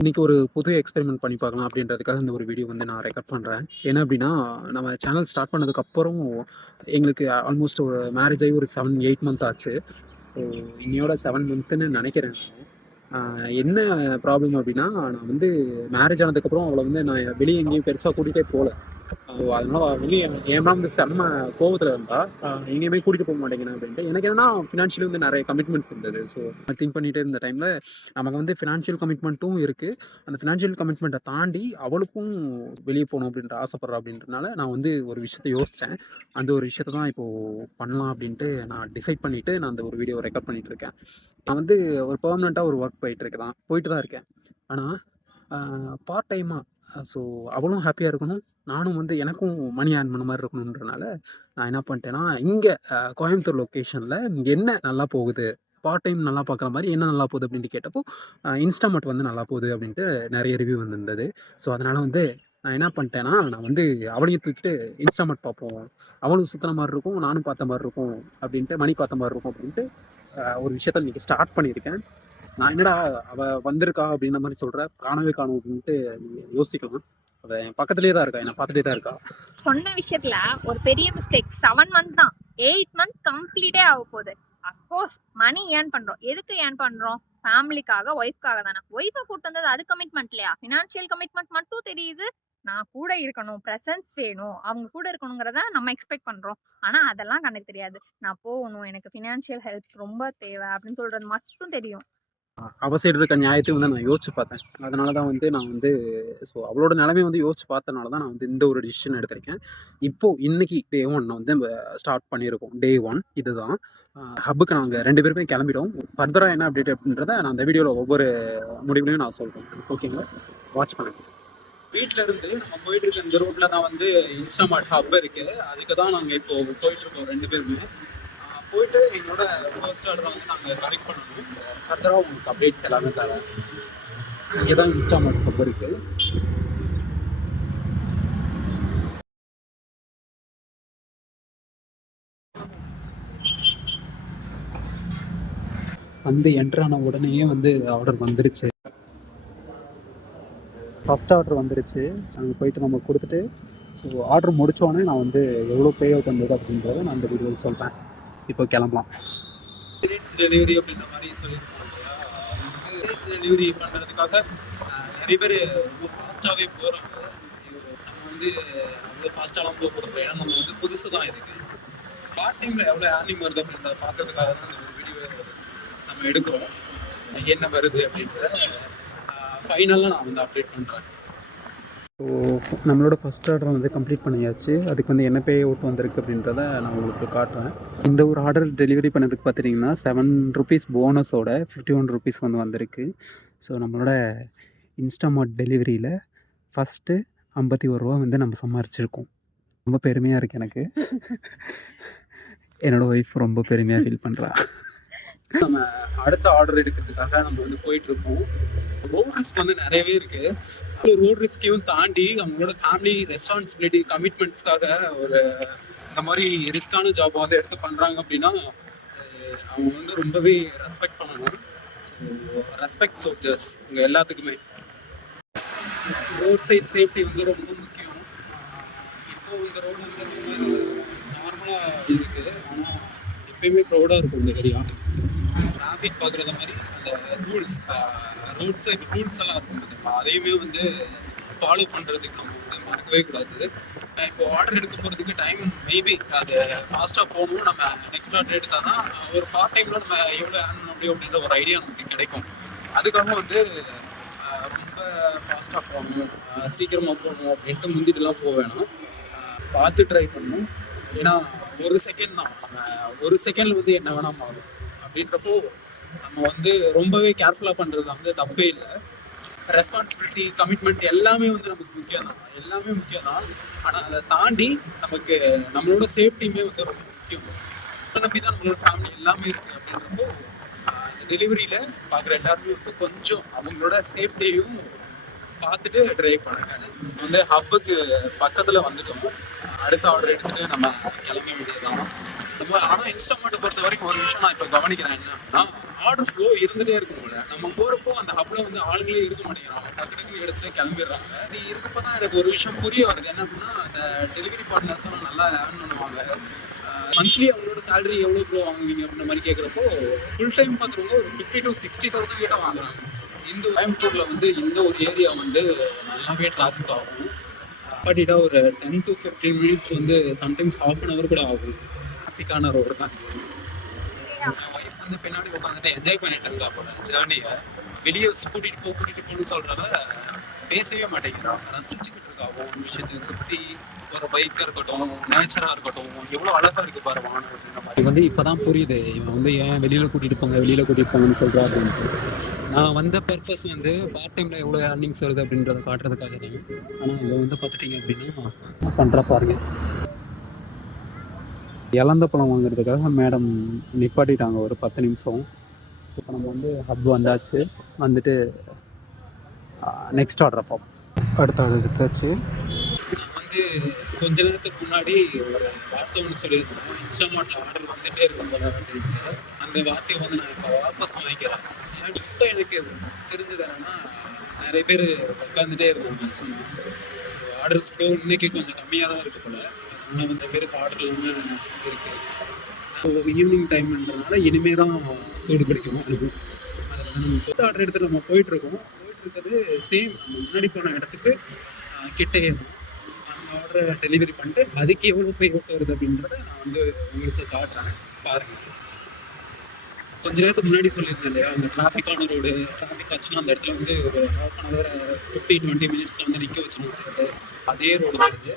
இன்னைக்கு ஒரு புது எக்ஸ்பெரிமெண்ட் பண்ணி பார்க்கலாம் அப்படின்றதுக்காக இந்த ஒரு வீடியோ வந்து நான் ரெக்கார்ட் பண்ணுறேன். என்ன அப்படின்னா, நம்ம சேனல் ஸ்டார்ட் பண்ணதுக்கப்புறம் எங்களுக்கு ஆல்மோஸ்ட் ஒரு மேரேஜ் ஆகி ஒரு 7, 8 மந்த் ஆச்சு. ஸோ இன்னையோட 7 மந்த்துன்னு நினைக்கிறேன் நானு. என்ன ப்ராப்ளம் அப்படின்னா, நான் வந்து மேரேஜ் ஆனதுக்கப்புறம் அவளை வந்து நான் வெளியே எங்கேயும் பெருசாக கூட்டிகிட்டே போகல. அதனால வெளியே என் மேம் வந்து செம்ம கோவத்தில் இருந்தா, எங்கேயுமே கூட்டிகிட்டு போக மாட்டேங்கிறேன் அப்படின்ட்டு. எனக்கு என்னன்னா ஃபினான்ஷியலி வந்து நிறைய கமிட்மெண்ட்ஸ் இருந்தது. ஸோ திங்க் பண்ணிகிட்டே இருந்த டைமில் நமக்கு வந்து ஃபினான்ஷியல் கமிட்மெண்ட்டும் இருக்குது. அந்த ஃபினான்ஷியல் கமிட்மெண்ட்டை தாண்டி அவளுக்கும் வெளியே போகணும் அப்படின்ற ஆசைப்படுறா அப்படின்றனால நான் வந்து ஒரு விஷயத்த யோசித்தேன். அந்த ஒரு விஷயத்த தான் இப்போது பண்ணலாம் அப்படின்ட்டு நான் டிசைட் பண்ணிவிட்டு நான் அந்த ஒரு வீடியோ ரெக்கார்ட் பண்ணிகிட்டு இருக்கேன். நான் வந்து ஒரு பெர்மனெண்ட்டாக ஒரு ஒர்க் போயிட்டு தான் இருக்கேன். ஆனால் பார்ட் டைமாக ஸோ அவளும் ஹாப்பியாக இருக்கணும். நானும் வந்து எனக்கும் மணி ஏர்ன் பண்ண மாதிரி இருக்கணுன்றனால நான் என்ன பண்ணிட்டேன்னா, இங்கே கோயம்புத்தூர் லொக்கேஷனில் இங்கே என்ன நல்லா போகுது, பார்ட் டைம் நல்லா பார்க்குற மாதிரி என்ன நல்லா போகுது அப்படின்ட்டு கேட்டப்போ, இன்ஸ்டாமார்ட் வந்து நல்லா போகுது அப்படின்ட்டு நிறைய ரிவ்யூ வந்திருந்தது. ஸோ அதனால் வந்து நான் என்ன பண்ணிட்டேன்னா, நான் வந்து அவளையும் தூக்கிட்டு இன்ஸ்டாமார்ட் பார்ப்போம். அவளும் சுற்றுன மாதிரி இருக்கும், நானும் பார்த்த மாதிரி இருக்கும் அப்படின்ட்டு, மணி பார்த்த மாதிரி இருக்கும் அப்படின்ட்டு ஒரு விஷயத்த இன்றைக்கி ஸ்டார்ட் பண்ணியிருக்கேன். நான் என்னடா அவ வந்திருக்கா அப்படின்ற மாதிரி சொல்ற, காணவே காணும் அப்படின்ட்டு யோசிக்கலாம். அவ என் பக்கத்துலேயே தான் இருக்கா, என்னை பார்த்துட்டே தான் இருக்கா. சொன்ன விஷயத்துல ஒரு பெரிய மிஸ்டேக். 7 மந்த் தான், 8 மந்த் கம்ப்ளீட்டே ஆக போகுது. அஃப்கோர்ஸ் மணி ஏர்ன் பண்றோம். எதுக்கு ஏர்ன் பண்றோம்? ஃபேமிலிக்காக, ஒய்ஃப்காக தானே. ஒய்ஃபை கூட்டு வந்தது அது கமிட்மெண்ட் இல்லையா? ஃபினான்ஷியல் கமிட்மெண்ட் மட்டும் தெரியுது. நான் கூட இருக்கணும், ப்ரெசன்ஸ் வேணும், அவங்க கூட இருக்கணுங்கிறத நம்ம எக்ஸ்பெக்ட் பண்றோம். ஆனா அதெல்லாம் கணக்கு தெரியாது. நான் போகணும், எனக்கு ஃபினான்ஷியல் ஹெல்ப் ரொம்ப தேவை அப்படின்னு சொல்றது மட்டும் தெரியும். அவ சைடு இருக்க நியாயத்தையும் வந்து நான் யோசிச்சு பார்த்தேன். அதனால தான் வந்து நான் வந்து ஸோ அவளோட நிலைமையை வந்து யோசிச்சு பார்த்தனால தான் நான் வந்து இந்த ஒரு டிசிஷன் எடுத்திருக்கேன். இன்னைக்கு டே 1 வந்து ஸ்டார்ட் பண்ணியிருக்கோம். டே 1 இதுதான். ஹப்புக்கு நாங்கள் 2 பேருமே கிளம்பிட்டோம். ஃபர்தராக என்ன அப்டேட் அப்படின்றத நான் அந்த வீடியோவில் ஒவ்வொரு முடிவுலையும் நான் சொல்கிறேன். ஓகேங்களா, வாட்ச் பண்ணுங்கள். வீட்டில் இருந்து நம்ம போயிட்டு இருக்க இந்த ரோட்டில் தான் வந்து இன்ஸ்டாமார்ட் ஹப் இருக்குது. அதுக்கு தான் நாங்கள் இப்போது போயிட்டுருக்கோம் 2 பேருமே. போயிட்டு எங்களோட ஃபர்ஸ்ட் ஆர்டரை வந்து நாங்கள் கலெக்ட் பண்ணணும். ஃபர்தராக உங்களுக்கு அப்டேட்ஸ் எல்லாமே தரேன். இங்கே தான் இன்ஸ்டாமார்ட் ஹப் இருக்குது. வந்து என்ட்ரான உடனேயே வந்து ஆர்டர் வந்துருச்சு. ஃபஸ்ட் ஆர்டர் வந்துருச்சு. அங்கே போயிட்டு நம்ம கொடுத்துட்டு ஸோ ஆர்டர் முடித்தோடனே நான் வந்து எவ்வளோ பே அவுட் வந்தது அப்படின்றத நான் அந்த வீடியோவில் சொல்கிறேன். இப்போ கிளம்பலாம். டெலிவரி அப்படின்ற மாதிரி சொல்லியிருக்கோம் இல்லையா, டெலிவரி பண்ணுறதுக்காக நிறைய பேர் ரொம்ப ஃபாஸ்ட்டாகவே போகிறாங்க. நம்ம வந்து அவ்வளோ ஃபாஸ்ட்டாலாம் போக போகிறோம். ஏன்னா நம்ம வந்து புதுசு தான் இதுக்கு. பார்ட் டைமில் எவ்வளோ ஏர்னிங் வருது அப்படின்றத பார்க்கறதுக்காக தான் இந்த ஒரு வீடியோ நம்ம எடுக்கிறோம். என்ன வருது அப்படின்றத ஃபைனலாக நான் வந்து அப்டேட் பண்ணுறேன். ஸோ நம்மளோட ஃபஸ்ட் ஆர்டர் வந்து கம்ப்ளீட் பண்ணியாச்சு. அதுக்கு வந்து என்ன பே அவுட் வந்திருக்கு அப்படின்றத நான் உங்களுக்கு காட்டுறேன். இந்த ஒரு ஆர்டர் டெலிவரி பண்ணதுக்கு பார்த்துட்டிங்கன்னா ₹7 போனஸோட ₹51 வந்து வந்திருக்கு. ஸோ நம்மளோட இன்ஸ்டாமார்ட் டெலிவரியில் ஃபஸ்ட்டு ₹51 வந்து நம்ம சம்பாரிச்சிருக்கோம். ரொம்ப பெருமையாக இருக்குது எனக்கு. என்னோடய ஒய்ஃப் ரொம்ப பெருமையாக ஃபீல் பண்ணுறா. நம்ம அடுத்த ஆர்டர் எடுக்கிறதுக்காக நம்ம வந்து போயிட்டுருக்கோம். ரோட் ரிஸ்க் வந்து நிறையவே இருக்குது. ரோட் ரிஸ்கையும் தாண்டி அவங்களோட ஃபேமிலி ரெஸ்பான்சிபிலிட்டி கமிட்மெண்ட்ஸ்க்காக ஒரு இந்த மாதிரி ரிஸ்கான ஜாப் வந்து எடுத்து பண்ணுறாங்க அப்படின்னா அவங்க வந்து ரொம்பவே ரெஸ்பெக்ட் பண்ணணும். ஸோ ரெஸ்பெக்ட் சோல்ஜர்ஸ் உங்கள் எல்லாத்துக்குமே. ரோட் சைட் சேஃப்டி வந்து ரொம்ப முக்கியம். இப்போ இந்த ரோடு வந்து நார்மலாக இருக்குது, ஆனால் எப்பயுமே க்ரௌடாக இருக்கும் இந்த ஏரியா. டிராஃபிக் பார்க்குறத மாதிரி அந்த ரூல்ஸ், ரோட் சைட் ரூல்ஸ் எல்லாம் இருக்கும், அதையுமே வந்து ஃபாலோ பண்ணுறதுக்கு நம்ம வந்து மறக்கவே கூடாது. இப்போ ஆர்டர் எடுக்க போகிறதுக்கு டைம் மேபி அது ஃபாஸ்ட்டாக போகணும். நம்ம நெக்ஸ்ட் ஆர்டர் எடுத்தால் தான் ஒரு பார்ட் டைமில் நம்ம எவ்வளோ ஏர்ன் பண்ண முடியும் அப்படின்ற ஒரு ஐடியா நமக்கு கிடைக்கும். அதுக்காக வந்து ரொம்ப ஃபாஸ்ட்டாக போகணும், சீக்கிரமாக போகணும் அப்படின்ட்டு முந்திட்டுலாம் போக வேணாம். பார்த்து ட்ரை பண்ணணும். ஏன்னா ஒரு செகண்ட் தான், நம்ம ஒரு செகண்டில் வந்து என்ன வேணால் மாறும். அப்படின்றப்போ நம்ம வந்து ரொம்பவே கேர்ஃபுல்லாக பண்ணுறது வந்து தப்பே இல்லை. ரெஸ்பான்சிபிலிட்டி கமிட்மெண்ட் எல்லாமே வந்து நமக்கு முக்கியம் தான். ஆனால் அதை தாண்டி நமக்கு நம்மளோட சேஃப்டியுமே வந்து ரொம்ப முக்கியம். நம்பி தான் நம்மளோட ஃபேமிலி எல்லாமே இருக்குது. அப்படின்றப்போ டெலிவரியில் பார்க்குற எல்லாருமே வந்து கொஞ்சம் அவங்களோட சேஃப்டியையும் பார்த்துட்டு ட்ரைவ் பண்ணுங்க. வந்து ஹப்புக்கு பக்கத்தில் வந்துட்டோம். அடுத்த ஆர்டர் எடுத்துகிட்டு நம்ம கிளம்ப வேண்டியதுதான். ஆனால் இன்ஸ்டாமார்ட்டை பொறுத்த வரைக்கும் ஒரு விஷயம் நான் இப்போ கவனிக்கிறேன் என்னன்னா, ஆர்டர் ஃப்ளோ இருந்துகிட்டே இருக்கும் போல. நம்ம போகிறப்போ அந்த ஹப்பில் வந்து ஆளுங்களே இருக்க மாட்டேங்கிறாங்க, டக்கு டக்குன்னு எடுத்துகிட்டு கிளம்பிடுறாங்க. இது இருக்கப்போ தான் எனக்கு ஒரு விஷயம் புரிய வருது. என்ன அப்படின்னா, அந்த டெலிவரி பார்ட்னர்ஸ் எல்லாம் நல்லா ஏர்ன் பண்ணுவாங்க. மந்த்லி அவங்களோட சேலரி எவ்வளோ ப்ரோ வாங்குவீங்க அப்படின்ற மாதிரி கேட்குறப்போ, ஃபுல் டைம் பார்க்குறவங்க ஒரு 50,000 to 60,000 கிட்ட வாங்குறாங்க. இந்த கோயம்புத்தூரில் வந்து இந்த ஒரு ஏரியா வந்து நல்லாவே டிராஃபிக் ஆகும். கம்ப்ளீட்டாக ஒரு 10 to 15 மினிட்ஸ் வந்து சம்டைம்ஸ் ½ an hour கூட ஆகும். டிராஃபிக்கான ரோடு தான். என் ஒய்ஃப் வந்து பின்னாடி உட்காந்துட்டு என்ஜாய் பண்ணிட்டு இருக்கா போல ஜேர்னியை. வெளியே கூட்டிகிட்டு போகணும்னு சொல்கிறத பேசவே மாட்டேங்கிறான். ரசிச்சுக்கிட்டு இருக்கா ஒவ்வொரு விஷயத்தையும் சுற்றி. ஒரு பைக்காக இருக்கட்டும், நேச்சராக இருக்கட்டும், எவ்வளோ அழகாக இருக்குது பாரு வானம் அப்படின்ற மாதிரி. வந்து இப்போ தான் புரியுது இவன் வந்து ஏன் வெளியில் கூட்டிகிட்டு போங்கன்னு சொல்கிறா அப்படின்ட்டு. நான் வந்த பர்பஸ் வந்து பார்ட் டைமில் எவ்வளோ ஏர்னிங்ஸ் வருது அப்படின்றத காட்டுறதுக்காக தான். ஆனால் இவன் வந்து பார்த்துட்டிங்க அப்படின்னா பண்ணுற பாருங்க. இலந்த பழம் வாங்குறதுக்காக மேடம் நிப்பாட்டிட்டாங்க ஒரு 10 நிமிஷம். ஸோ இப்போ நம்ம வந்து ஹப் வந்தாச்சு. வந்துட்டு நெக்ஸ்ட் ஆர்டரை பார்ப்போம். அடுத்த ஆர்டர் எடுத்தாச்சு. நான் வந்து கொஞ்ச நேரத்துக்கு முன்னாடி ஒரு வார்த்தை ஒன்று சொல்லியிருந்தேன், இன்ஸ்டாமார்ட்டில் ஆர்டர் வந்துகிட்டே இருக்கும் போல அப்படின்ட்டு. அந்த வார்த்தையை வந்து நான் இப்போ வாபஸ் வாங்கிக்கிறேன். ஏன்னா இப்போ எனக்கு தெரிஞ்சது என்னன்னா, நிறைய பேர் உட்காந்துட்டே இருக்காங்க சும்மா. ஆர்டர்ஸ் ஃப்ளோ இன்னைக்கு கொஞ்சம் கம்மியாக தான் இருக்குது போல. அதனால் வந்து பேருக்கு ஆர்டர் இல்லாமல் இருக்குது. ஈவினிங் டைம்ன்றதுனால இனிமே தான் சூடு பிடிக்கும். அதில் நம்ம கொத்த ஆர்டர் எடுத்து நம்ம போயிட்டுருக்கோம். இருக்கிறது சேம் நம்ம முன்னாடி போன இடத்துக்கு கிட்டே அந்த ஆர்டரை டெலிவரி பண்ணிட்டு அதுக்கு எவ்வளோ போய் வருது அப்படின்றத நான் வந்து உங்களுக்கு காட்டுறேன் பாருங்கள். கொஞ்ச நேரத்துக்கு முன்னாடி சொல்லியிருந்தேன் இல்லையா, அந்த டிராஃபிக்கான ரோடு, டிராஃபிக் ஆச்சுன்னா அந்த இடத்துல வந்து ஒரு ½ an hour 15-20 மினிட்ஸில் வந்து நிற்க வச்சுருந்தது. அதே ரோடு தான் இது.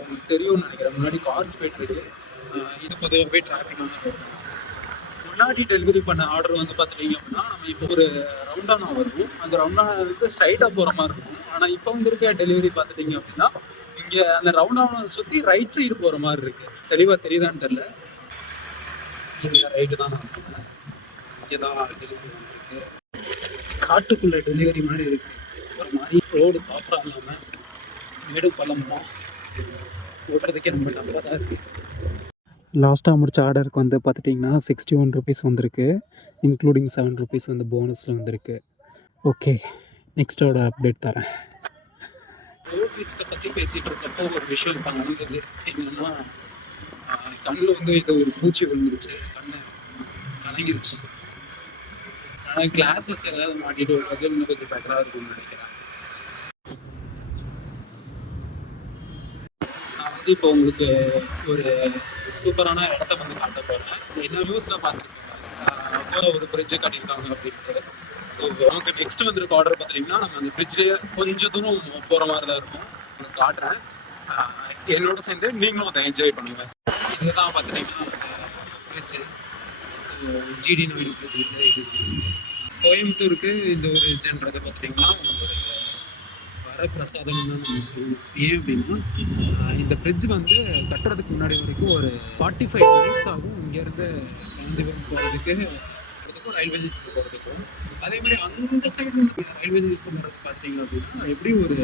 உங்களுக்கு தெரியும்னு நினைக்கிறேன். முன்னாடி கார்ஸ் போயிட்டுருக்கு. இது பொதுவாகவே டிராஃபிக்கான ரோடு. முன்னாடி டெலிவரி பண்ண ஆர்டர் வந்து பார்த்துட்டிங்க அப்படின்னா, நம்ம இப்போ ஒரு ரவுண்டானா வரும். அந்த ரவுண்டானா வந்து ஸ்ட்ரைட்டாக போகிற மாதிரி இருக்கும். ஆனால் இப்போ வந்துருக்க டெலிவரி பார்த்துட்டிங்க அப்படின்னா, இங்கே அந்த ரவுண்டானா சுற்றி ரைட் சைடு போகிற மாதிரி இருக்குது. தெளிவாக தெரியுதான்னு தெரில. இந்த ரைட்டு தான் நான் சொன்னேன். இங்கே தான் டெலிவரி வந்துருக்கு. காட்டுக்குள்ளே டெலிவரி மாதிரி இருக்குது. ஒரு மாதிரி ரோடு ப்ராப்பராக இல்லாமல் மேடு பள்ளமாக ஓட்டுறதுக்கே ரொம்ப டஃப்பாக தான் இருக்குது. லாஸ்ட்டாக முடித்த ஆர்டருக்கு வந்து பார்த்துட்டிங்கன்னா 61 ருபீஸ் வந்திருக்கு. இன்க்ளூடிங் 7 ருபீஸ் வந்து போனஸில் வந்திருக்கு. ஓகே, நெக்ஸ்ட்டோட அப்டேட் தரேன். ரோட் ரிஸ்க்கை பற்றி பேசிகிட்டு இருக்கப்போ ஒரு விஷயம் இப்போ நடந்தது. என்னென்னா, கண்ணில் வந்து இது ஒரு பூச்சி விழுந்துருச்சு. கண்ணு கலங்கிருச்சு. ஆனால் கிளாஸஸ் ஏதாவது மாட்டிட்டு வருது இன்னும் கொஞ்சம் பெட்டராக இருக்கும்னு நினைக்கிறேன். நான் வந்து இப்போ உங்களுக்கு ஒரு சூப்பரான இடத்த வந்து காட்ட போகிறேன். என்ன நியூஸில் பார்த்துருக்கேன், ஒரு பிரிட்ஜை காட்டியிருக்காங்க அப்படின்ட்டு. ஸோ நமக்கு நெக்ஸ்ட் வந்துருக்க ஆர்டர் பார்த்துட்டிங்கன்னா, நம்ம அந்த பிரிட்ஜ்லேயே கொஞ்சம் தூரம் போகிற மாதிரி தான் இருக்கும். உங்களுக்கு காட்டுறேன். என்னோட சேர்ந்து நீங்களும் அதை என்ஜாய் பண்ணுங்கள். இதுதான் பார்த்துட்டிங்கன்னா bridge. So GD Naidu bridge வந்து இது கோயம்புத்தூருக்கு இந்த ஒரு ஜென்றது பார்த்துட்டிங்கன்னா ஒரு வரப்பிரசாதம் தான் நம்ம சொல்லணும். ஏன் அப்படின்னா, இந்த பிரிட்ஜ் வந்து கட்டுறதுக்கு முன்னாடி வரைக்கும் ஒரு 45 மினிட்ஸ் ஆகும் இங்கேருந்து காந்திபுரம் போகிறதுக்கும் ரயில்வே ஸ்டேஷன் போகிறதுக்கும். அதே மாதிரி அந்த சைடு வந்து ரயில்வே ஸ்டேஷன் போகிறது பார்த்தீங்க அப்படின்னா எப்படியும் ஒரு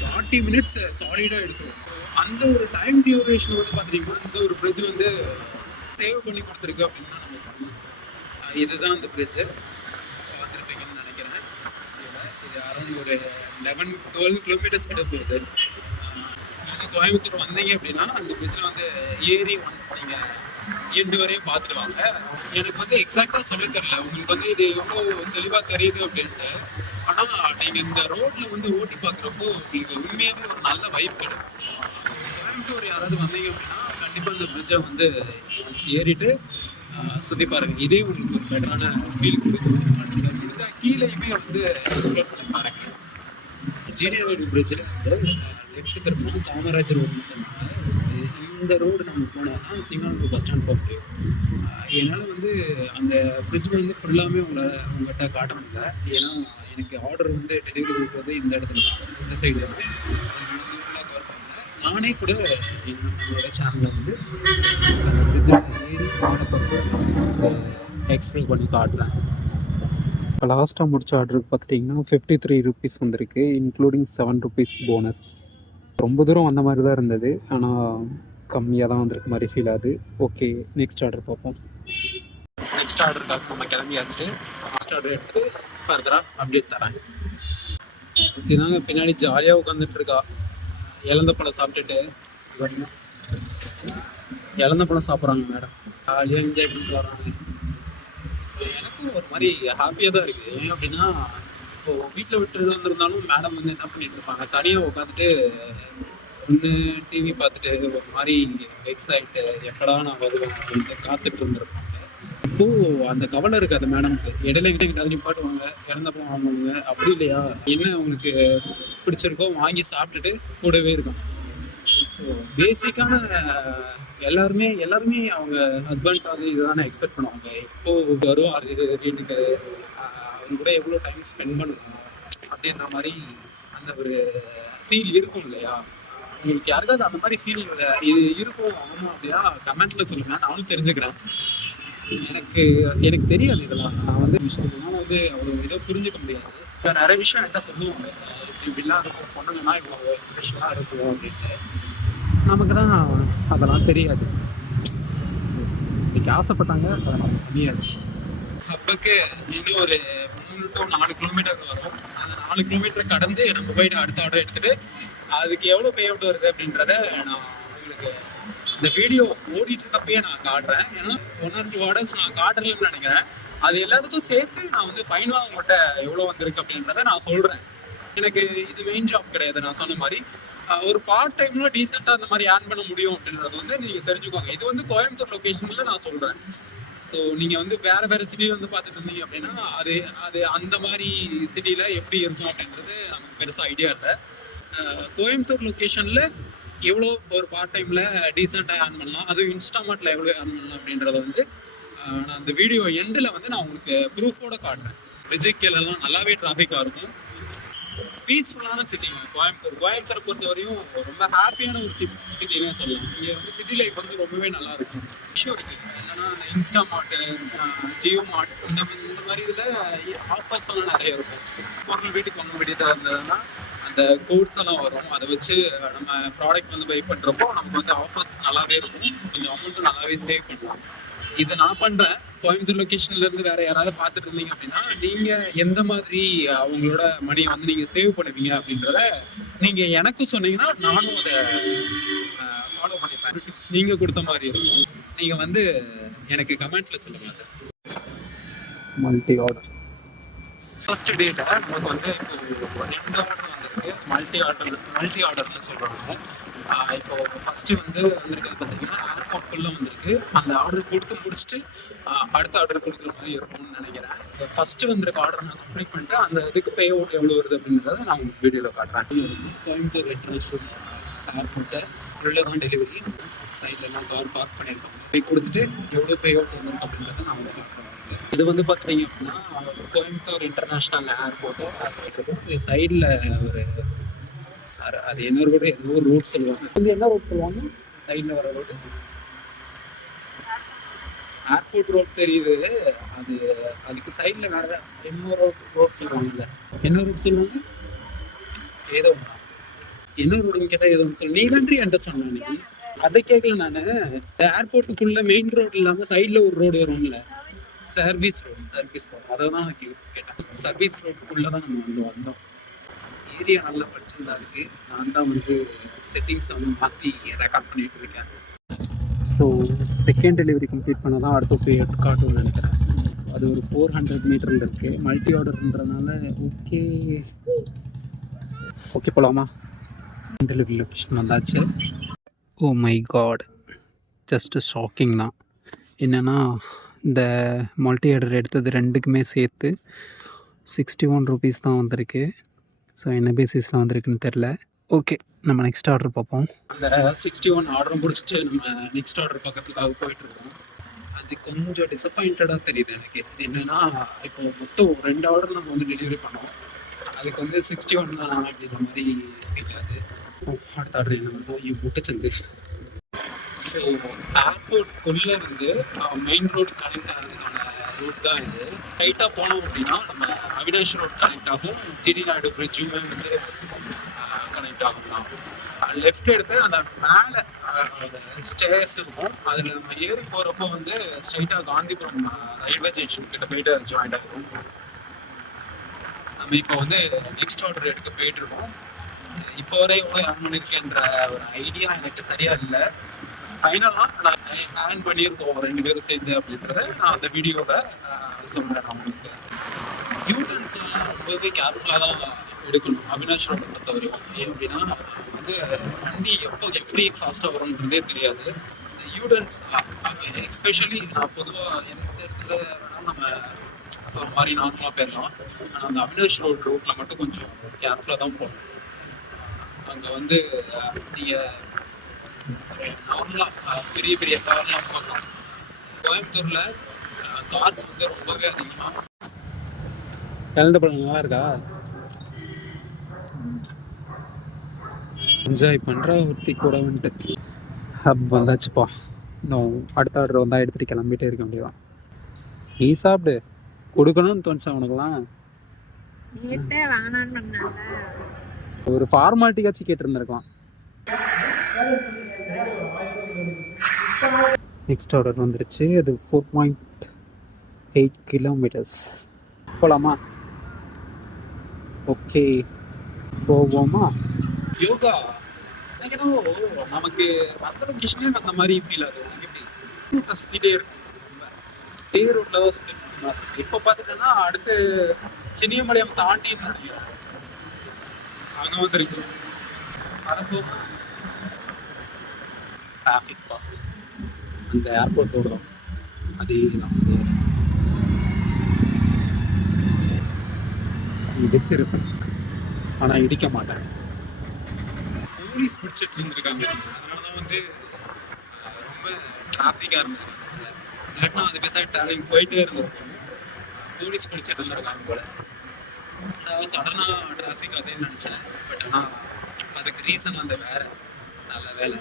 40 மினிட்ஸ் சாலிடாக எடுத்துரும். அந்த ஒரு டைம் டியூரேஷன் வந்து பார்த்தீங்கன்னா இந்த ஒரு பிரிட்ஜ் வந்து சேவ் பண்ணி கொடுத்துருக்கு அப்படின்னு தான் நம்ம சொல்லணும். இதுதான் அந்த பிரிட்ஜு பார்த்துருப்பீங்கன்னு நினைக்கிறேன். இது அரௌண்ட் ஒரு 11-12 கிலோமீட்டர்ஸ் கிட்ட போகுது. நீங்கள் கோயம்புத்தூர் வந்தீங்க அப்படின்னா அந்த பிரிட்ஜில் வந்து ஏறி ஒன்ஸ் நீங்கள் எண்டு வரையும் பார்த்துட்டு வாங்க. எனக்கு வந்து எக்ஸாக்டாக சொல்ல தெரியல உங்களுக்கு வந்து இது எவ்வளோ தெளிவாக தெரியுது அப்படின்ட்டு. ஆனால் நீங்கள் இந்த ரோட்டில் வந்து ஓட்டி பார்க்குறப்போ உங்களுக்கு உண்மையாகவே ஒரு நல்ல வைப் கிடைக்கும். கோயம்புத்தூர் யாராவது வந்தீங்க அப்படின்னா கண்டிப்பாக இந்த பிரிட்ஜை வந்து ஒன்ஸ் ஏறிட்டு சுற்றி பாருங்கள். இதே உங்களுக்கு ஒரு பெட்டரான ஃபீல் கொடுக்கும். அந்த பிரிட்ஜை கீழேயுமே வந்து எக்ஸ்ப்ளோர் பண்ணி பாருங்கள். ஜிடி நாயுடு பிரிட்ஜில் வந்து லெஃப்ட் திரும்பினா காமராஜர் ரோடுன்னு சொன்னாங்க. இந்த ரோடு நம்ம போனால் சிங்கானூர் பஸ் ஸ்டாண்ட் போக முடியும். என்னால் வந்து அந்த ஃப்ரிட்ஜ் வந்து ஃபுல்லாமே உங்கள்கிட்ட காட்ட முடியல. ஏன்னா எனக்கு ஆர்டர் வந்து டெலிவரி கொடுக்குறது இந்த இடத்துல தான், இந்த சைடு தான். ஃபுல்லாக கவர் பண்ணல. நானே கூட நம்மளோட சேனலில் வந்து அந்த ஃப்ரிட்ஜில் ஏறி ஆர்டர் எக்ஸ்ப்ளோர் பண்ணி காட்டுறேன். இப்போ லாஸ்ட்டாக முடிச்ச ஆர்டருக்கு பார்த்துட்டிங்கன்னா 53 ருபீஸ் வந்திருக்கு, இன்க்ளூடிங் 7 ருபீஸ் போனஸ். ரொம்ப தூரம் வந்த மாதிரி தான் இருந்தது. ஆனால் கம்மியாக தான் வந்திருக்கு மாதிரி ஃபீல் ஆகுது. ஓகே, நெக்ஸ்ட் ஆர்டர் பார்ப்போம். நெக்ஸ்ட் ஆர்டருக்காக நம்ம கிளம்பியாச்சு. நெக்ஸ்ட் ஆர்டர் எடுத்து ஃபர்தராக அப்டேட் தரேன். இதுதாங்க பின்னாடி ஜாலியாக உட்காந்துட்டு இருக்கா. இழந்த பழம் சாப்பிட்டுட்டு இழந்த பழம் சாப்பிட்றாங்க மேடம். ஜாலியாக என்ஜாய் பண்ணிட்டு வராங்க. எனக்கும் ஒரு மாதிரி ஹாப்பியாக தான் இருக்குது. ஏன் அப்படின்னா இப்போது வீட்டில் விட்டு வந்திருந்தாலும் மேடம் வந்து என்ன பண்ணிட்டு இருப்பாங்க, தனியாக உட்காந்துட்டு ஒன்று டிவி பார்த்துட்டு ஒரு மாதிரி வெக்ஸ் ஆகிட்டு எப்படா நான் வருவேன் அப்படின்ட்டு காத்துட்டு இருந்திருப்பாங்க. இப்போது அந்த கவலை இருக்காது மேடம்க்கு. இடையில கிட்ட நிப்பாட்டுவாங்க, இறந்தப்பறம் வாங்குவாங்க. அப்படி இல்லையா, என்ன உங்களுக்கு பிடிச்சிருக்கோ வாங்கி சாப்பிட்டுட்டு கூடவே இருக்கும். ஸோ பேசிக்கான எல்லாருமே அவங்க ஹஸ்பண்ட் அது இதுதானே எக்ஸ்பெக்ட் பண்ணுவாங்க. இப்போது வருவார் வீட்டுக்கு, அவங்க கூட எவ்வளோ டைம் ஸ்பெண்ட் பண்ணணும் அப்படின்ற மாதிரி அந்த ஒரு ஃபீல் இருக்கும் இல்லையா. உங்களுக்கு யாருக்காவது அந்த மாதிரி ஃபீல் இது இருக்கும் ஆமாம் அப்படின்னா கமெண்ட்ல சொல்லுங்க, நானும் தெரிஞ்சுக்கிறேன். எனக்கு தெரியாது இதெல்லாம். நான் வந்து விஷயம்லாம் வந்து அவ்வளோ இதை புரிஞ்சுக்க முடியாது. இப்போ நிறைய விஷயம் என்கிட்ட சொல்லுவாங்க, இப்படிலாம் இருக்கும் பொண்ணுங்கன்னா இவ்வளோ எக்ஸ்பிரஷனாக இருக்கும் அப்படின்ட்டு. நமக்கு தான் அதெல்லாம் தெரியாது. இன்னைக்கு ஆசைப்பட்டாங்க, அதை நம்ம பண்ணியாச்சு. ஹப்புக்கு இன்னும் ஒரு 3 to 4 கிலோமீட்டர் வரும். அந்த 4 கிலோமீட்டர் கடந்து நம்ம போயிட்டு அடுத்த ஆர்டர் எடுத்துட்டு அதுக்கு எவ்வளோ பே அவுட் வருது அப்படின்றத நான் உங்களுக்கு இந்த வீடியோ ஓடிட்டு இருக்கப்பயே நான் காட்டுறேன். ஏன்னா 1 or 2 ஆர்டர்ஸ் நான் காட்டலன்னு நினைக்கிறேன். அது எல்லாத்துக்கும் சேர்த்து நான் வந்து ஃபைனலாக உங்கள்கிட்ட எவ்வளோ வந்திருக்கு அப்படின்றத நான் சொல்கிறேன். எனக்கு இது மெயின் ஜாப் கிடையாது. நான் சொன்ன மாதிரி ஒரு பார்ட் டைம்ல டீசெண்டாக அந்த மாதிரி ஏர்ன் பண்ண முடியும் அப்படின்றது வந்து நீங்கள் தெரிஞ்சுக்கோங்க. இது வந்து கோயம்புத்தூர் லொக்கேஷனில் நான் சொல்கிறேன். ஸோ நீங்கள் வந்து வேறு சிட்டி வந்து பார்த்துட்டு இருந்தீங்க அப்படின்னா அது அந்த மாதிரி சிட்டியில் எப்படி இருக்கும் அப்படின்றது நமக்கு பெருசாக ஐடியா இல்லை. கோயம்புத்தூர் லொக்கேஷனில் எவ்வளோ ஒரு பார்ட் டைமில் டீசெண்டாக ஏர்ன் பண்ணலாம், அது இன்ஸ்டாமார்ட்டில் எவ்வளோ ஏர்ன் பண்ணலாம் அப்படின்றத வந்து நான் அந்த வீடியோ எண்டில் வந்து நான் உங்களுக்கு ப்ரூஃபோடு காட்டுறேன். விஜய்க்கெல்லாம் நல்லாவே டிராஃபிக்காக இருக்கும். பீஸ்ஃபுல்லான சிட்டிங்க கோயம்புத்தூரை பொறுத்தவரையும் ரொம்ப ஹாப்பியான ஒரு சிட்டினே சொல்லலாம். இங்கே வந்து சிட்டி லைஃப் வந்து ரொம்பவே நல்லா இருக்கும். இஷ்யூ இருக்குது என்னன்னா, அந்த இன்ஸ்டாமார்ட்டு, ஜியோ மார்ட் இந்த மாதிரி இதில் ஆஃபர்ஸ் எல்லாம் நிறைய இருக்கும். பொருள் வீட்டுக்கு வாங்க வேண்டியதாக இருந்ததுன்னா அந்த கோட்ஸ் எல்லாம் வரும். அதை வச்சு நம்ம ப்ராடக்ட் வந்து பை பண்ணுறப்போ நமக்கு வந்து ஆஃபர்ஸ் நல்லாவே இருக்கும். கொஞ்சம் அமௌண்ட்டும் நல்லாவே சேவ் பண்ணுவோம். இது நான் பண்ணுறேன். கோயம்புத்தூர் லொக்கேஷன்லேருந்து வேறு யாராவது பார்த்துட்டு இருந்தீங்க அப்படின்னா நீங்கள் எந்த மாதிரி அவங்களோட மணியை வந்து நீங்கள் சேவ் பண்ணுவீங்க அப்படின்றத நீங்கள் எனக்கு சொன்னீங்கன்னா நானும் அதை ஃபாலோ பண்ணிப்பேன். டிப்ஸ் நீங்கள் கொடுத்த மாதிரி இருக்கும். நீங்கள் வந்து எனக்கு கமெண்ட்டில் சொல்லுங்கள். மல்டி ஆர்டர் ஃபர்ஸ்ட் டேட்டை நமக்கு வந்து இப்போ 2 ஆர்டர் வந்திருக்கு. மல்டி ஆர்டர்னு சொல்கிறாங்க. இப்போ ஃபஸ்ட்டு வந்து வந்திருக்கிறது பார்த்தீங்கன்னா ஏர்போர்ட்குள்ளே வந்திருக்கு. அந்த ஆர்டர் கொடுத்து முடிச்சுட்டு அடுத்த ஆர்டர் கொடுக்குற மாதிரி இருக்கும்னு நினைக்கிறேன். ஃபஸ்ட்டு வந்திருக்க ஆர்டர் நான் கம்ப்ளீட் பண்ணிட்டு அந்த இதுக்கு பே அவுட் எவ்வளோ வருது அப்படின்றத நான் உங்களுக்கு வீடியோவில் காட்டுறேன். கோயம்புத்தூர் இன்டர்நேஷனல் ஏர்போர்ட்டை உள்ளே தான் டெலிவரி. சைட்லலாம் கார் பார்க் பண்ணியிருக்கோம். பே கொடுத்துட்டு எவ்வளோ பே அவுட் வரும் அப்படின்றத நான் உங்களுக்கு காட்டுறேன். இது வந்து பார்த்தீங்க அப்படின்னா கோயம்புத்தூர் இன்டர்நேஷ்னல் ஏர்போர்ட்டு சைடில் ஒரு சார் அது இன்னொரு ரோடு ஏதோ ரோட் சொல்லுவாங்க. இது என்ன ரோட் சொல்லுவாங்க? சைடில் வர ரோடு ஏர்போர்ட் ரோட் தெரியுது. அதுக்கு சைடில் வேற இன்னொரு ரோட் சொல்லுவாங்கல்ல. என்ன ரோட் சொல்லுவாங்க? ஏதோ என்ன ரோடுன்னு கேட்டால் ஏதோ ஒன்று சொல்லுங்க. நீ தான் என்கிட்ட சொன்னேன் இன்னைக்கு. அதை கேட்கல நான். ஏர்போர்ட்டுக்குள்ளே மெயின் ரோடு இல்லாமல் சைடில் ஒரு ரோடு வரும்ல, சர்வீஸ் ரோடு அதை தான் நான் கேட்டேன். சர்வீஸ் ரோடுக்குள்ளே தான் நம்ம வந்தோம். ஏரியா நல்லா படிச்சிருந்தா இருக்கு. நான் தான் வந்து செட்டிங்ஸ் வந்து மாற்றி ரெக்கார்ட் பண்ணிட்டு இருக்கேன். ஸோ செகண்ட் டெலிவரி கம்ப்ளீட் பண்ண தான் அடுத்த போய் காட்டும்னு நினைக்கிறேன். அது ஒரு 400 மீட்டரில் இருக்குது. மல்டி ஆர்டர்ன்றதுனால ஓகே போகலாமா? டெலிவரி லொக்கேஷன் வந்தாச்சு. Oh my God, just shocking தான். என்னென்னா இந்த மல்டி ஆர்டர் எடுத்தது ரெண்டுக்குமே சேர்த்து 61 rupees தான் வந்திருக்கு. ஸோ என்ன பேசிஸில் வந்திருக்குன்னு தெரில. ஓகே, நம்ம நெக்ஸ்ட் ஆர்டர் பார்ப்போம். அந்த 61 ஆர்டர் முடிச்சுட்டு நம்ம நெக்ஸ்ட் ஆர்டர் பக்கத்துக்காக போயிட்டுருக்கோம். அது கொஞ்சம் டிசப்பாயிண்டடாக தெரியுது எனக்கு. என்னென்னா இப்போ மொத்தம் 2 ஆர்டர் நம்ம வந்து டெலிவரி பண்ணோம். அதுக்கு வந்து 61 தான் அப்படின்ற மாதிரி ஃபீல் ஆகுது. அடுத்த ஆர்டர் என்ன வந்து முட்டச்சந்து. ஸோ ஏர்போர்ட்குள்ளே இருந்து மெயின் ரோடு கனெக்ட் ஆகிறதுக்கான ரூட் தான் இது. டைட்டாக போனோம் அப்படின்னா நம்ம அவினாஷ் ரோட் கனெக்ட் ஆகும். ஜிடி நாயுடு பிரிட்ஜுமே வந்து கனெக்ட் ஆகும் தான். லெஃப்ட் எடுத்து அந்த மேலே ஸ்டேர்ஸ் இருக்கும். அதில் நம்ம ஏறி போகிறப்போ வந்து ஸ்ட்ரைட்டாக காந்திபுரம் ரயில்வே ஸ்டேஷன் கிட்ட போயிட்டு ஜாயிண்ட் ஆகும். நம்ம இப்போ வந்து நெக்ஸ்ட் ஆர்டர் எடுக்க போயிட்டு இருக்கோம். இப்போ வரை எவ்வளோ ஏர்ன் பண்ணியிருக்கேன்ற ஒரு ஐடியா எனக்கு சரியா இல்லை. ஃபைனலாக நான் ஏர்ன் பண்ணியிருக்கோம் 2 பேரும் சேர்ந்து அப்படின்றத நான் அந்த வீடியோவில் சொல்கிறேன். நம்மளுக்கு யூடர்ன்ஸ் எல்லாம் ரொம்பவே கேர்ஃபுல்லாக தான் எடுக்கணும் அவினாஷ் ரோடை பொறுத்த வரைக்கும். ஏன் அப்படின்னா வந்து வண்டி எப்போ எப்படி ஃபாஸ்ட்டாக வரும்ன்றதே தெரியாது. யூடர்ன்ஸ் எஸ்பெஷலி நான் பொதுவாக எந்த இடத்துல வேணாலும் நம்ம ஒரு மாதிரி நார்மலாக போயிடலாம். ஆனால் அந்த அவினாஷ் ரோட்டில் மட்டும் கொஞ்சம் கேர்ஃபுல்லாக தான் போகணும். அங்கே வந்து நீங்கள் ஒரு நார்மலாக பெரிய பெரிய கார்லாம் போகலாம். கோயம்புத்தூரில் கார்ஸ் வந்து ரொம்பவே அதிகமாக. கலந்த பழம் நல்லா இருக்கா? என்ஜாய் பண்ணுற ஒருத்தி கூட வந்துட்டு ஹப் வந்தாச்சுப்பா. இன்னும் அடுத்த ஆர்டர் வந்தால் எடுத்துகிட்டு கிளம்பிட்டே இருக்க முடியும். நீ சாப்பிடு, கொடுக்கணும்னு தோணுச்சா உனக்குலாம்? ஒரு ஃபார்மாலிட்டிக்காச்சும் கேட்டிருந்துருக்கலாம். நெக்ஸ்ட் ஆர்டர் வந்துருச்சு. அது 4.8 கிலோமீட்டர்ஸ். போகலாமா? ஓகே போவோமா? யோகா எனக்கு நமக்கு அந்த லொக்கேஷனே அந்த மாதிரி ஃபீல் ஆகுது. எப்படி சுற்றிட்டே இருக்கும். டே ரோட்டில் தான் சுற்றிட்டு இருக்கோம். இப்போ பார்த்துட்டோன்னா அடுத்து சின்னியம்பாளையம் தாண்டி அங்கே வந்துருக்கு. அது டிராஃபிக் பா அந்த ஏர்போர்ட்டோட அதே தான். இடிச்சிருப்பேன் ஆனால் இடிக்க மாட்டேன். போலீஸ் பிடிச்சிட்டு இருந்திருக்காங்க. அதனால தான் வந்து ரொம்ப டிராஃபிக்காக இருந்திருக்காங்க. இல்லாட்டினா அது பேசாடி டிராவலிங் போயிட்டே இருந்திருக்கும். போலீஸ் பிடிச்சிட்டு இருந்திருக்காங்க போல. நான் சடனாக டிராஃபிக் அதேன்னு நினச்சேன். பட் ஆனால் அதுக்கு ரீசன் வந்து வேறு. நல்ல வேலை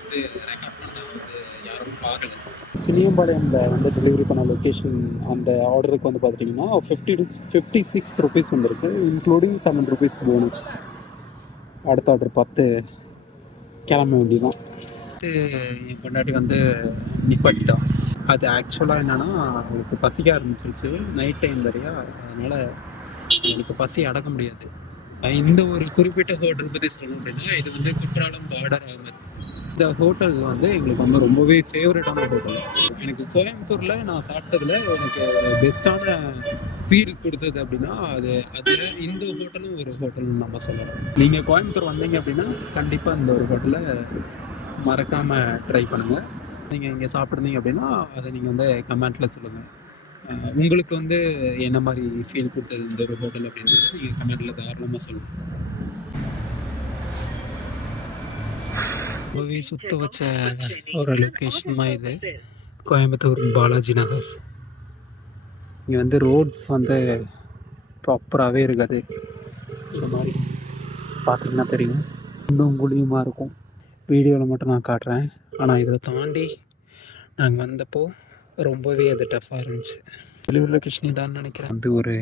வந்து ரெக்கார்ட் பண்ண வந்து யாரும் பார்க்கல. சின்னியம்பாளையமில் வந்து டெலிவரி பண்ண லொக்கேஷன் அந்த ஆர்டருக்கு வந்து பார்த்துட்டிங்கன்னா 56 ருபீஸ் வந்துருக்கு, இன்க்ளூடிங் 7 ருபீஸ் போனஸ். அடுத்த ஆர்டர் பார்த்து கிளம்ப வேண்டியதான். என் பொண்டாட்டி வந்து நிப்பாட்டிட்டான். அது ஆக்சுவலாக என்னென்னா அவளுக்கு பசிக்க ஆரம்பிச்சிருச்சு நைட் டைம் வரையா. அதனால் எனக்கு பசி அடக்க முடியாது. இந்த ஒரு குறிப்பிட்ட ஹோட்டல் பற்றி சொல்லணும் அப்படின்னா இது வந்து குற்றாலம் பார்டர் ஆகுது. இந்த ஹோட்டல் வந்து எங்களுக்கு வந்து ரொம்பவே ஃபேவரட்டான ஹோட்டல். எனக்கு கோயம்புத்தூரில் நான் சாப்பிட்டதில் எனக்கு பெஸ்ட்டான ஃபீல் கொடுத்தது அப்படின்னா அதில் இந்த ஹோட்டலும் ஒரு ஹோட்டல்னு நம்ம சொல்லலாம். நீங்கள் கோயம்புத்தூர் வந்தீங்க அப்படின்னா கண்டிப்பாக இந்த ஒரு ஹோட்டலை மறக்காமல் ட்ரை பண்ணுங்கள். நீங்கள் இங்கே சாப்பிட்ருந்தீங்க அப்படின்னா அதை நீங்கள் வந்து கமெண்ட்டில் சொல்லுங்கள். உங்களுக்கு வந்து என்ன மாதிரி ஃபீல் கொடுத்தது இந்த ஒரு ஹோட்டல் அப்படின்றது நீங்கள் கமெண்ட்டில் தாராளமாக சொல்லுங்கள். ரொம்பவே சுத்த வச்ச ஒரு லொக்கேஷன் தான் இது, கோயம்புத்தூர் பாலாஜி நகர். இங்கே வந்து ரோட்ஸ் வந்து ப்ராப்பராகவே இருக்காது. இந்த மாதிரி பார்த்திங்கன்னா தெரியும், இன்னும் குழியுமாக இருக்கும். வீடியோவில் மட்டும் நான் காட்டுறேன். ஆனால் இதை தாண்டி நாங்கள் வந்தப்போ ரொம்பவே அது டஃப்பாக இருந்துச்சு. டெலிவரி லொக்கேஷன் இதான்னு நினைக்கிறேன். வந்து ஒரு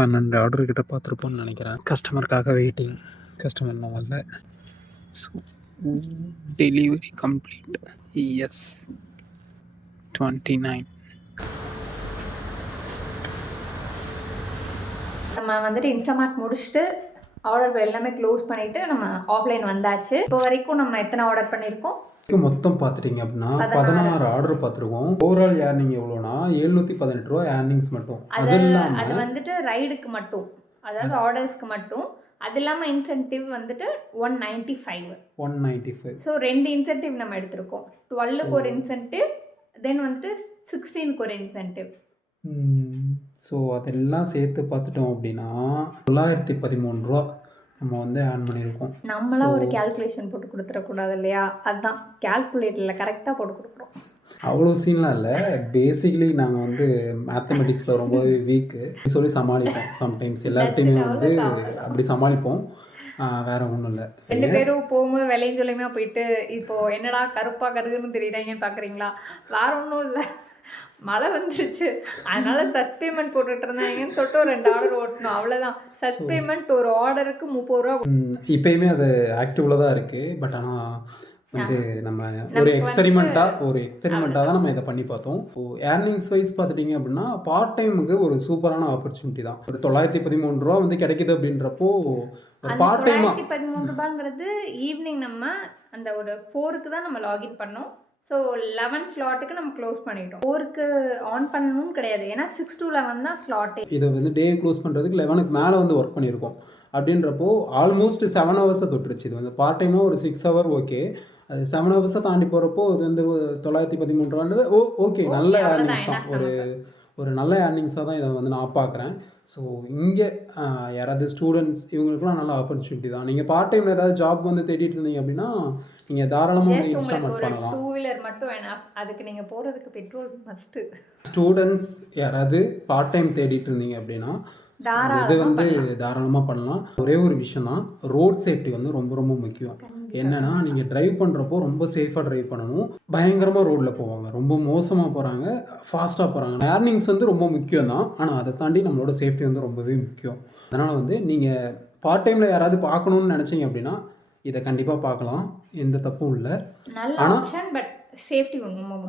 12 ஆர்டர் கிட்ட பார்த்துருப்போன்னு நினைக்கிறேன். கஸ்டமருக்காக வெயிட்டிங். கஸ்டமர்லாம் வரல. So delivery complete. எஸ் 29. நம்ம வந்துட்டு இன்ஸ்டாமார்ட் முடிச்சுட்டு ஆர்டர் எல்லாமே க்ளோஸ் பண்ணிவிட்டு நம்ம ஆஃப்லைன் வந்தாச்சு. இப்போ வரைக்கும் நம்ம எத்தனை ஆர்டர் பண்ணியிருக்கோம்? மொத்தம் பார்த்துட்டிங்க அப்படின்னா 16 ஆர்டர் பார்த்துருக்கோம். ஓவரால் ஏர்னிங் எவ்வளோனா 718 ரூபா ஏர்னிங்ஸ் மட்டும். அது வந்துட்டு ரைடுக்கு மட்டும், அதாவது ஆர்டர்ஸ்க்கு மட்டும். அது இல்லாமல் இன்சென்டிவ் வந்துட்டு 195. ஸோ 2 இன்சென்டிவ் நம்ம எடுத்திருக்கோம். 12க்கு ஒரு இன்சென்டிவ், தென் வந்துட்டு 16க்கு ஒரு இன்சென்டிவ். ஸோ அதெல்லாம் சேர்த்து பார்த்துட்டோம் அப்படின்னா 913 ரூபா நம்ம வந்து ஏர்ன் பண்ணியிருக்கோம். நம்மளாம் ஒரு கேல்குலேஷன் போட்டு கொடுத்துடக்கூடாது இல்லையா? அதுதான் கேல்குலேட்டரில் கரெக்டாக போட்டு கொடுக்குறோம். அவ்வளோ சீன்லாம் இல்லை. பேசிக்கலி நாங்கள் வந்து மேத்தமெட்டிக்ஸில் ரொம்பவே வீக்கு சொல்லி சமாளிப்போம். சம்டைம்ஸ் எல்லார்ட்டையுமே வந்து அப்படி சமாளிப்போம். வேற ஒன்றும் இல்லை. 2 பேரும் போகும்போது விளையும் சொல்லியுமே போயிட்டு இப்போது என்னடா கருப்பாக கருதுன்னு தெரியுறாங்கன்னு பார்க்குறீங்களா? வேற ஒன்றும் இல்லை, மழை வந்துருச்சு, அதனால சட் பேமெண்ட் போட்டுட்டு இருந்தாங்கன்னு சொல்லிட்டு ஒரு 2 ஆர்டர் ஓட்டணும், அவ்வளோதான். சட் பேமெண்ட் ஒரு ஆர்டருக்கு 30 ரூபா. இப்பயுமே அது ஆக்டிவ்ல தான் இருக்குது. பட் ஆனால் வந்து நம்ம ஒரு எக்ஸ்பெரிமெண்ட்டாக தான் நம்ம இதை பண்ணி பார்த்தோம். ஏர்னிங்ஸ் வைஸ் பார்த்துட்டிங்க அப்படின்னா பார்ட் டைமுக்கு ஒரு சூப்பரான ஆப்பர்ச்சுனிட்டி தான். ஒரு 913 ரூபா வந்து கிடைக்குது அப்படின்றப்போ ஒரு பார்ட் டைமாக 913 ரூபாங்கிறது ஈவினிங் நம்ம அந்த ஒரு 4க்கு தான் நம்ம லாகின் பண்ணோம். ஸோ 11 ஸ்லாட்டுக்கு நம்ம க்ளோஸ் பண்ணிட்டோம். 4க்கு ஆன் பண்ணணும்னு கிடையாது, ஏன்னா 6 to 11 தான் ஸ்லாட்டே. இதை வந்து டே க்ளோஸ் பண்ணுறதுக்கு 11க்கு மேலே வந்து ஒர்க் பண்ணியிருக்கோம். அப்படின்றப்போ ஆல்மோஸ்ட் 7 ஹவர்ஸை தொட்டுருச்சு. இது வந்து பார்ட் டைமாக ஒரு 6 ஹவர் ஓகே, அது 7 ஹவர்ஸை தாண்டி போகிறப்போ இது வந்து 913 ரூபான்றது ஓகே, நல்ல ஏர்னிங்ஸ் தான். ஒரு நல்ல ஏர்னிங்ஸாக தான் இதை வந்து நான் பார்க்குறேன். ஸோ இங்கே யாராவது ஸ்டூடெண்ட்ஸ் இவங்களுக்குலாம் நல்ல ஆப்பர்ச்சுனிட்டி தான். நீங்கள் பார்ட் டைமில் ஏதாவது ஜாப் வந்து தேடிட்டு இருந்தீங்க அப்படின்னா நீங்கள் தாராளமாக வந்து இன்ஸ்டால்மெண்ட் பண்ணலாம். 2 வீலர் மட்டும் வேணாம், அதுக்கு நீங்கள் போகிறதுக்கு பெட்ரோல் மஸ்ட்டு. ஸ்டூடெண்ட்ஸ் யாராவது பார்ட் டைம் தேடிட்டு இருந்தீங்க அப்படின்னா இது வந்து தாராளமாக பண்ணலாம். ஒரே ஒரு விஷயம் தான், ரோட் சேஃப்டி வந்து ரொம்ப ரொம்ப முக்கியம். என்னன்னா நீங்கள் டிரைவ் பண்ணுறப்போ ரொம்ப சேஃபாக டிரைவ் பண்ணணும். பயங்கரமாக ரோட்டில் போவாங்க, ரொம்ப மோசமாக போகிறாங்க, ஃபாஸ்ட்டாக போகிறாங்க. ஏர்னிங்ஸ் வந்து ரொம்ப முக்கியம் தான், ஆனால் அதை தாண்டி நம்மளோட சேஃப்டி வந்து ரொம்பவே முக்கியம். அதனால் வந்து நீங்கள் பார்ட் டைமில் யாராவது பார்க்கணுன்னு நினச்சிங்க அப்படின்னா இதை கண்டிப்பாக பார்க்கலாம், எந்த தப்பும் இல்லை.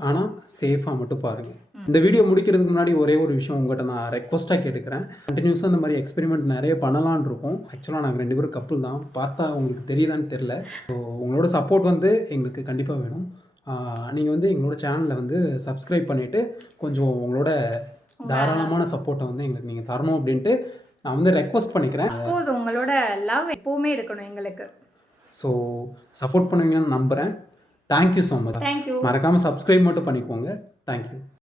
ஆனால் சேஃபாக மட்டும் பாருங்கள். இந்த வீடியோ முடிக்கிறதுக்கு முன்னாடி ஒரே ஒரு விஷயம் உங்கள்கிட்ட நான் ரெக்வஸ்ட்டாக கேட்டுக்கிறேன். கண்டினியூஸாக இந்த மாதிரி எக்ஸ்பெரிமெண்ட் நிறைய பண்ணலான்னு இருக்கும். ஆக்சுவலாக நாங்கள் 2 பேரும் கப்புள் தான், பார்த்தா உங்களுக்கு தெரியுதான்னு தெரில. ஸோ உங்களோட சப்போர்ட் வந்து எங்களுக்கு கண்டிப்பாக வேணும். நீங்கள் வந்து எங்களோட சேனலில் வந்து சப்ஸ்கிரைப் பண்ணிவிட்டு கொஞ்சம் உங்களோட தாராளமான சப்போர்ட்டை வந்து எங்களுக்கு நீங்கள் தரணும் அப்படின்ட்டு நான் வந்து ரெக்வஸ்ட் பண்ணிக்கிறேன். உங்களோட லவ் எப்போவுமே இருக்கணும் எங்களுக்கு. ஸோ சப்போர்ட் பண்ணுவீங்கன்னு நம்புகிறேன். Thank you so much. மறக்காமல் சப்ஸ்கிரைப் மட்டும் பண்ணிக்கோங்க. தேங்க்யூ.